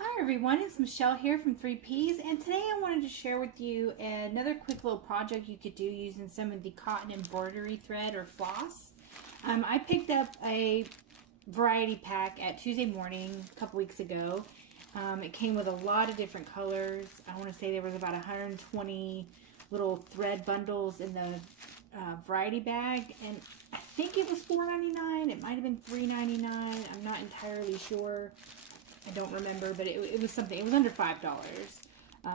Hi everyone, it's Michelle here from 3Ps, and today I wanted to share with you another quick little project you could do using some of the cotton embroidery thread or floss. I picked up a variety pack at Tuesday morning a couple weeks ago. It came with a lot of different colors. I want to say there was about 120 little thread bundles in the variety bag, and I think it was $4.99. It might have been $3.99. I'm not entirely sure. I don't remember, but it was something. It was under $5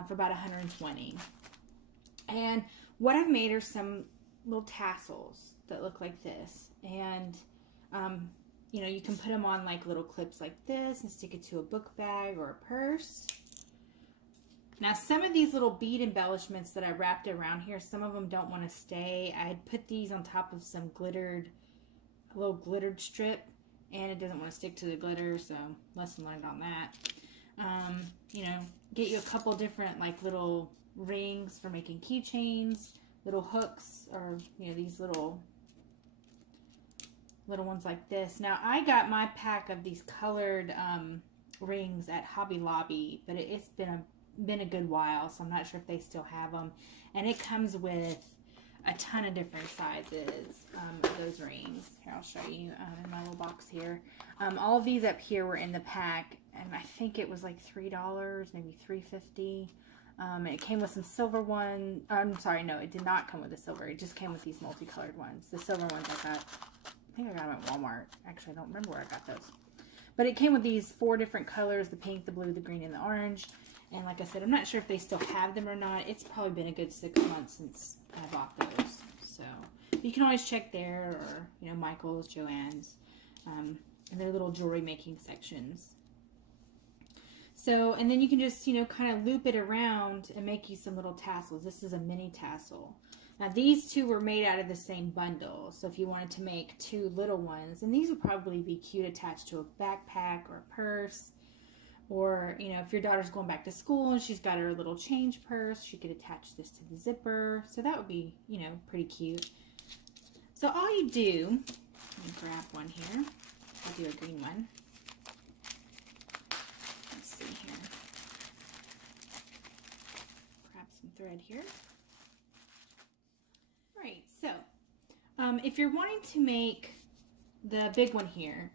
for about 120. And what I've made are some little tassels that look like this. And, you know, you can put them on like little clips like this and stick it to a book bag or a purse. Now, some of these little bead embellishments that I wrapped around here, some of them don't want to stay. I put these on top of some a little glittered strip. And it doesn't want to stick to the glitter, so lesson learned on that. You know, get you a couple different like little rings for making keychains, little hooks, or you know, these little ones like this. Now I got my pack of these colored rings at Hobby Lobby, but it's been a good while, so I'm not sure if they still have them. And it comes with a ton of different sizes of those rings. Here, I'll show you in my little box here. All of these up here were in the pack, and I think it was like $3, maybe $3.50. It came with some silver one. I'm sorry, no, it did not come with the silver. It just came with these multicolored ones. The silver ones I think I got them at Walmart. Actually, I don't remember where I got those. But it came with these 4 different colors: the pink, the blue, the green, and the orange. And like I said, I'm not sure if they still have them or not. It's probably been a good 6 months since I bought those. So you can always check there, or, you know, Michael's, Joann's, and their little jewelry making sections. So, and then you can just, you know, kind of loop it around and make you some little tassels. This is a mini tassel. Now these two were made out of the same bundle. So if you wanted to make 2 little ones, and these would probably be cute attached to a backpack or a purse. Or, you know, if your daughter's going back to school and she's got her little change purse, she could attach this to the zipper. So that would be, you know, pretty cute. So all you do, let me grab one here. I'll do a green one. Let's see here. Grab some thread here. All right, so if you're wanting to make the big one here,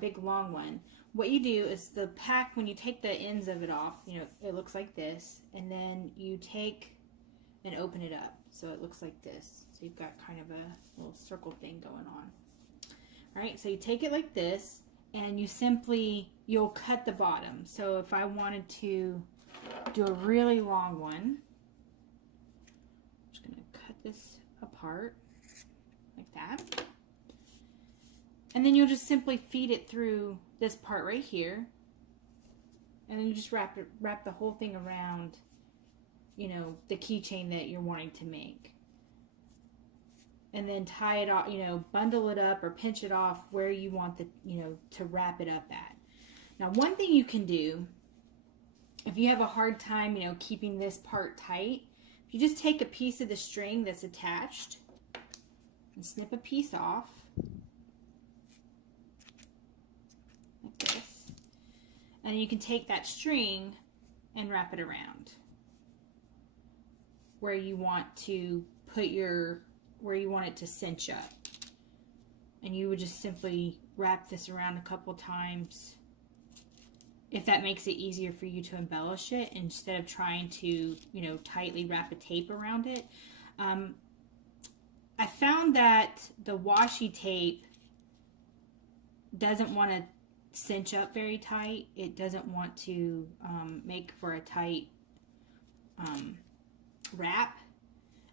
big long one, what you do is the pack, when you take the ends of it off, you know, it looks like this, and then you take and open it up so it looks like this. So you've got kind of a little circle thing going on. All right, so you take it like this, and you'll cut the bottom. So if I wanted to do a really long one, I'm just going to cut this apart like that. And then you'll just simply feed it through this part right here, and then you just wrap the whole thing around, you know, the keychain that you're wanting to make, and then tie it off, you know, bundle it up or pinch it off where you want the, you know, to wrap it up at. Now, one thing you can do if you have a hard time, you know, keeping this part tight, you just take a piece of the string that's attached and snip a piece off. And you can take that string and wrap it around where you want to put where you want it to cinch up. And you would just simply wrap this around a couple times if that makes it easier for you to embellish it, instead of trying to, you know, tightly wrap a tape around it. I found that the washi tape doesn't want to cinch up very tight. It doesn't want to make for a tight wrap.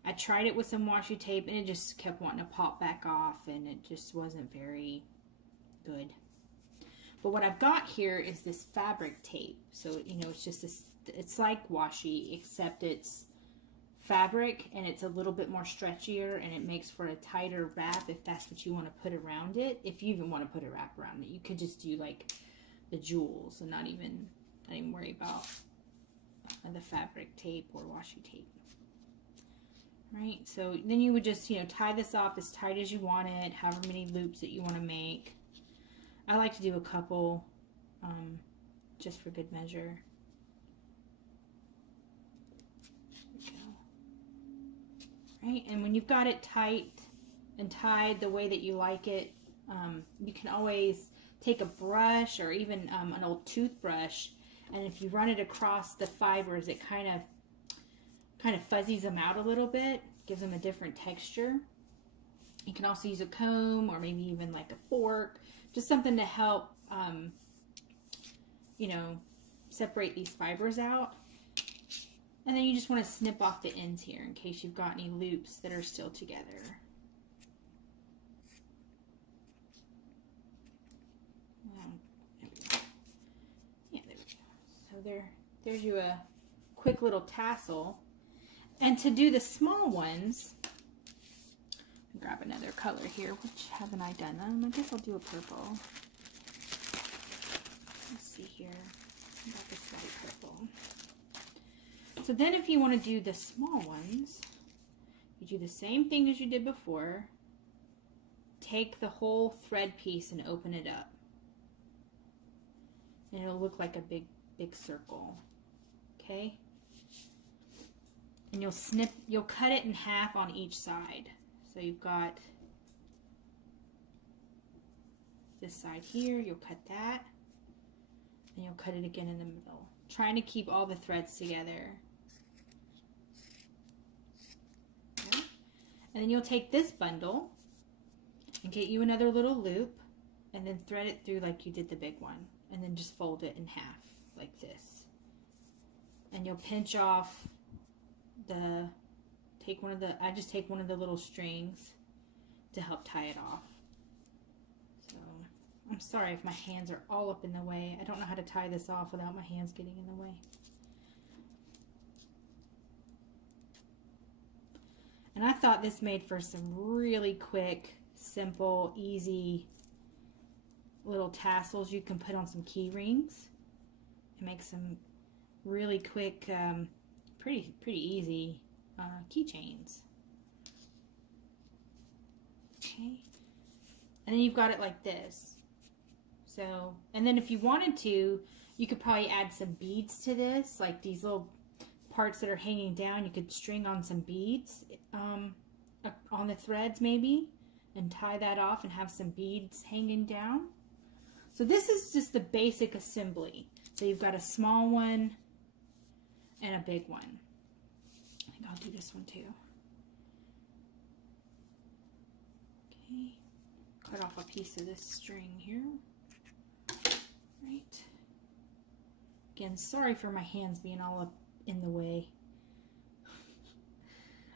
I tried it with some washi tape and it just kept wanting to pop back off, and it just wasn't very good. But what I've got here is this fabric tape. So, you know, it's just this, it's like washi, except it's fabric and it's a little bit more stretchier, and it makes for a tighter wrap if that's what you want to put around it. If you even want to put a wrap around it, you could just do like the jewels and not even worry about the fabric tape or washi tape. Right, so then you would just, you know, tie this off as tight as you want it, however many loops that you want to make. I like to do a couple just for good measure. Right, and when you've got it tight and tied the way that you like it, you can always take a brush or even an old toothbrush, and if you run it across the fibers, it kind of fuzzies them out a little bit, gives them a different texture. You can also use a comb or maybe even like a fork, just something to help, you know, separate these fibers out. And then you just want to snip off the ends here in case you've got any loops that are still together. Yeah, there we go. So there's you a quick little tassel. And to do the small ones, grab another color here. Which haven't I done? I guess I'll do a purple. Let's see here. I got this light purple. So then if you want to do the small ones, you do the same thing as you did before. Take the whole thread piece and open it up. And it'll look like a big circle. Okay? And you'll cut it in half on each side. So you've got this side here, you'll cut that, and you'll cut it again in the middle. Trying to keep all the threads together. Okay. And then you'll take this bundle and get you another little loop and then thread it through like you did the big one, and then just fold it in half like this. And you'll pinch off I just take one of the little strings to help tie it off. So I'm sorry if my hands are all up in the way. I don't know how to tie this off without my hands getting in the way. And I thought this made for some really quick, simple, easy little tassels you can put on some key rings and make some really quick, pretty easy keychains. Okay, and then you've got it like this. So, and then if you wanted to, you could probably add some beads to this, like these little parts that are hanging down. You could string on some beads on the threads maybe, and tie that off and have some beads hanging down. So this is just the basic assembly. So you've got a small one and a big one. I think I'll do this one too. Okay, cut off a piece of this string here. Right. Again, sorry for my hands being all up in the way.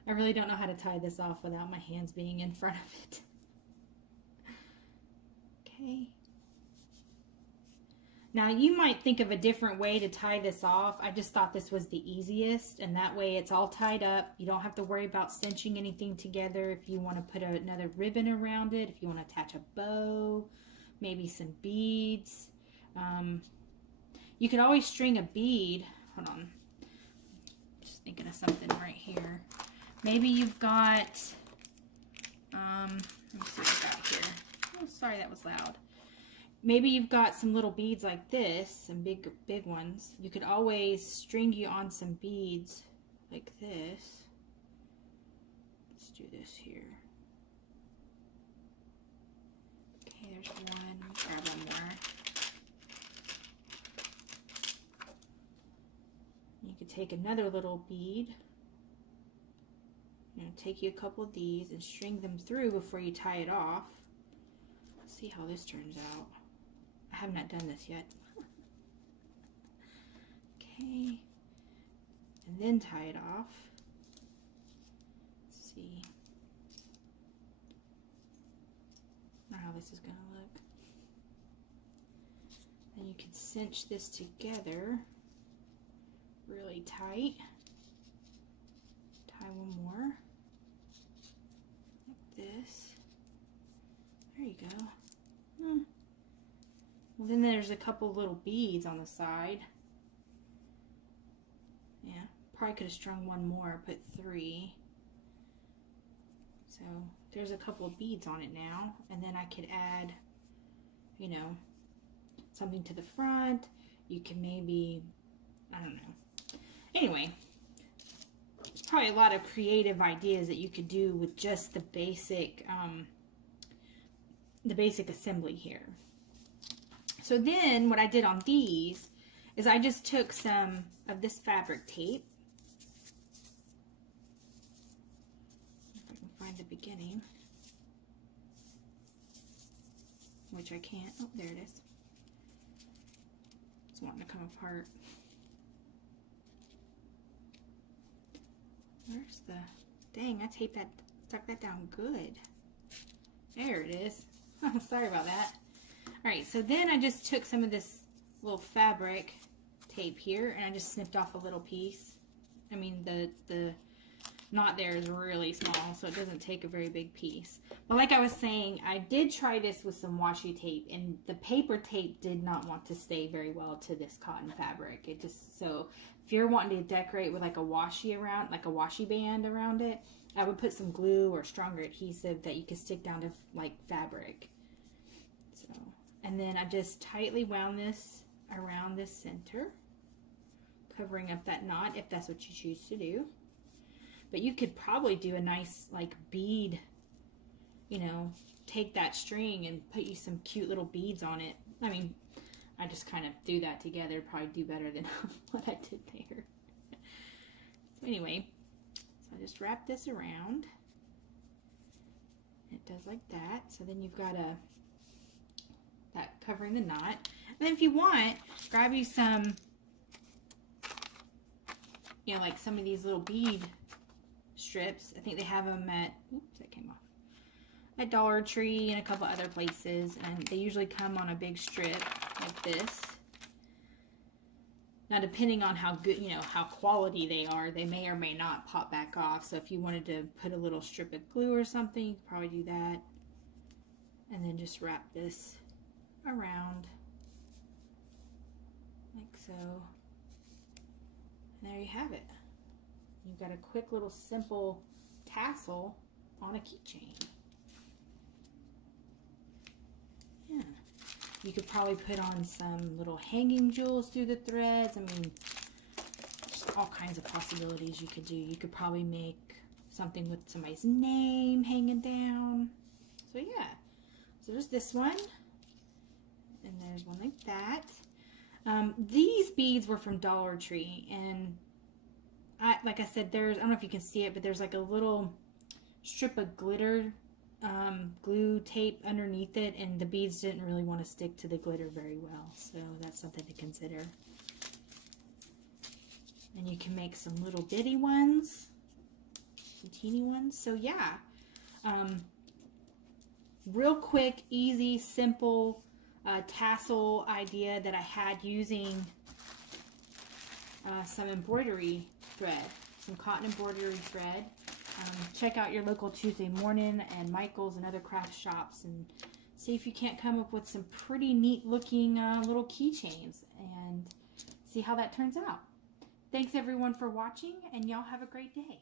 I really don't know how to tie this off without my hands being in front of it. Okay. Now you might think of a different way to tie this off. I just thought this was the easiest, and that way it's all tied up. You don't have to worry about cinching anything together. If you want to put another ribbon around it, if you want to attach a bow, maybe some beads. You could always string a bead. Hold on. Just thinking of something right here. Maybe you've got, let me see what I got here. Oh, sorry, that was loud. Maybe you've got some little beads like this, some big ones. You could always string you on some beads like this. Let's do this here. Okay, there's one. Grab one more. You could take another little bead. Take you a couple of these and string them through before you tie it off. Let's see how this turns out. I have not done this yet. Okay, and then tie it off. Let's see. I don't know how this is going to look. Then you can cinch this together really tight. Tie one more. Like this. There you go. Well, then there's a couple little beads on the side. Yeah, probably could have strung one more, put 3. So there's a couple of beads on it now. And then I could add, you know, something to the front. you can maybe, I don't know. Anyway, there's probably a lot of creative ideas that you could do with just the basic assembly here. So then what I did on these is I just took some of this fabric tape. If I can find the beginning, which I can't. Oh, there it is. It's wanting to come apart. Where's the, dang, I taped that, stuck that down good. There it is. Sorry about that. Alright, so then I just took some of this little fabric tape here and I just snipped off a little piece. I mean, the knot there is really small, so it doesn't take a very big piece. But like I was saying, I did try this with some washi tape, and the paper tape did not want to stay very well to this cotton fabric. It just, so if you're wanting to decorate with like a washi around, like a washi band around it, I would put some glue or stronger adhesive that you could stick down to like fabric. So, and then I just tightly wound this around this center, covering up that knot if that's what you choose to do. But you could probably do a nice like bead, you know, take that string and put you some cute little beads on it. I mean, I just kind of do that together, probably do better than what I did there. So anyway, so I just wrap this around. It does like that. So then you've got that covering the knot. And then if you want, grab you some, you know, like some of these little bead strips. I think they have them at, oops, that came off, at Dollar Tree and a couple other places, and they usually come on a big strip like this. Now, depending on how good, you know, how quality they are, they may or may not pop back off. So if you wanted to put a little strip of glue or something, you could probably do that. And then just wrap this around like so. And there you have it. You've got a quick little simple tassel on a keychain. Yeah. You could probably put on some little hanging jewels through the threads. I mean, just all kinds of possibilities you could do. You could probably make something with somebody's name hanging down. So yeah. So there's this one. And there's one like that. These beads were from Dollar Tree, and like I said, I don't know if you can see it, but there's like a little strip of glitter glue tape underneath it, and the beads didn't really want to stick to the glitter very well, so that's something to consider. And you can make some little bitty ones, some teeny ones. So yeah, real quick, easy, simple tassel idea that I had using some embroidery thread, some cotton embroidery thread. Check out your local Tuesday Morning and Michael's and other craft shops and see if you can't come up with some pretty neat looking little keychains and see how that turns out. Thanks everyone for watching, and y'all have a great day.